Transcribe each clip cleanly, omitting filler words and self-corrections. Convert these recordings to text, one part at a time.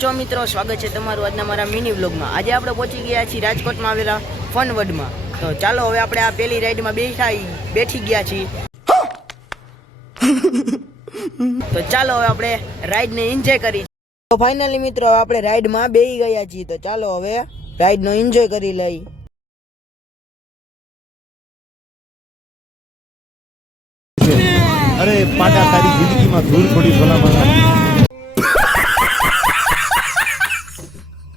છો મિત્રો, સ્વાગત છે તમારું આજના મારા મિની વ્લોગમાં। આજે આપણે પહોંચી ગયા છીએ રાજકોટમાં આવેલા ફનવર્લ્ડમાં। તો ચાલો હવે આપણે આ પહેલી રાઈડમાં બેઠી ગયા છીએ। તો ચાલો હવે આપણે રાઈડને એન્જોય કરી। તો ફાઇનલી મિત્રો આપણે રાઈડમાં બેસી ગયા છીએ। તો ચાલો હવે રાઈડનો એન્જોય કરી લઈએ। अरे पाटा तारी जिंदगी में धूल पड़ी भला माना।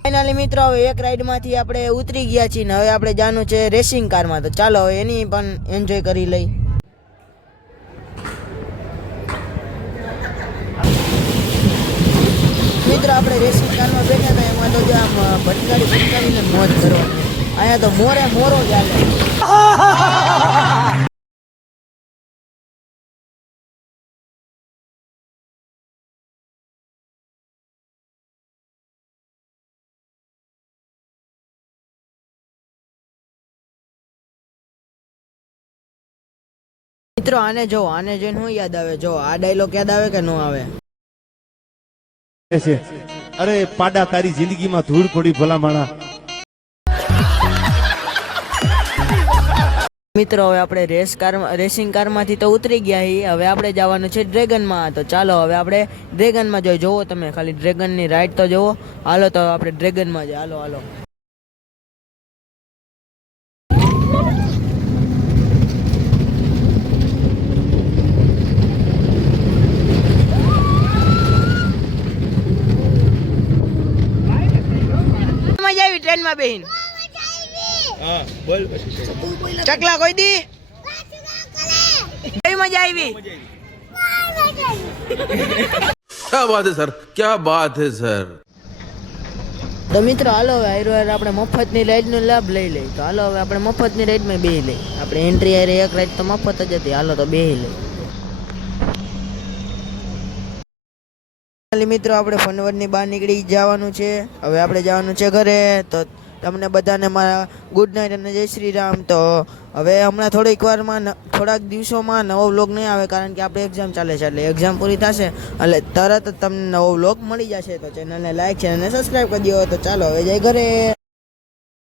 फाइनली મિત્રો હવે એક રાઈડ માંથી આપણે ઉતરી ગયા છીએ ને હવે આપણે જાનું છે રેસિંગ કારમાં। તો ચાલો હવે એની પણ એન્જોય કરી લઈ। મિત્રો આપણે રેસિંગ કારમાં બેઠા હતા એમાં તો જે આમ ભટકાડીને મોજ કરવાની। અહીંયા તો મોરો ચાલે। મિત્રો આને જોઈને શું યાદ આવે? જો આ ડાયલોગ યાદ આવે કે નો આવે? अरे पाटा तारी जिंदगी में धूल पड़ी भला माना। મિત્રો હવે આપણે રેસિંગ કારમાંથી તો ઉતરી ગયા છીએ। હવે આપણે જવાનું છે ડ્રેગનમાં। તો ચાલો હવે આપણે ડ્રેગનમાં જોવો તમે ખાલી ડ્રેગનની રાઈડ તો જોવો। હાલો તો આપણે ડ્રેગનમાં જઈએ। હાલો મજા આવી ટ્રેનમાં બેહીને? हां बोल ચકલા કોઈ દી કઈ મજા આવી? क्या बात है सर, क्या बात है सर। તો મિત્રો હાલો હવે આપણે મફતની રાઈડનો લાભ લઈ લઈએ। તો હાલો હવે આપણે મફતની રાઈડમાં બેસી લઈએ। આપણે એન્ટ્રી આરે એક રાઈડ તો મફત જ હતી। હાલો તો બેસી લઈએ। મિત્રો આપણે ફનવર્લ્ડની બહાર નીકળી જવાનું છે। હવે આપણે જવાનું છે ઘરે। તો તમને બધાને મારા ગુડ નાઇટ અને જય શ્રી રામ। તો હવે હમણાં થોડાક દિવસોમાં નવો વ્લોગ નહીં આવે કારણ કે આપણે એક્ઝામ ચાલે છે। એટલે એક્ઝામ પૂરી થશે એટલે તરત જ તમને નવો વ્લોગ મળી જશે। તો ચેનલને લાઈક છે અને સબસ્ક્રાઈબ કરી દો। તો ચાલો હવે જય ઘરે।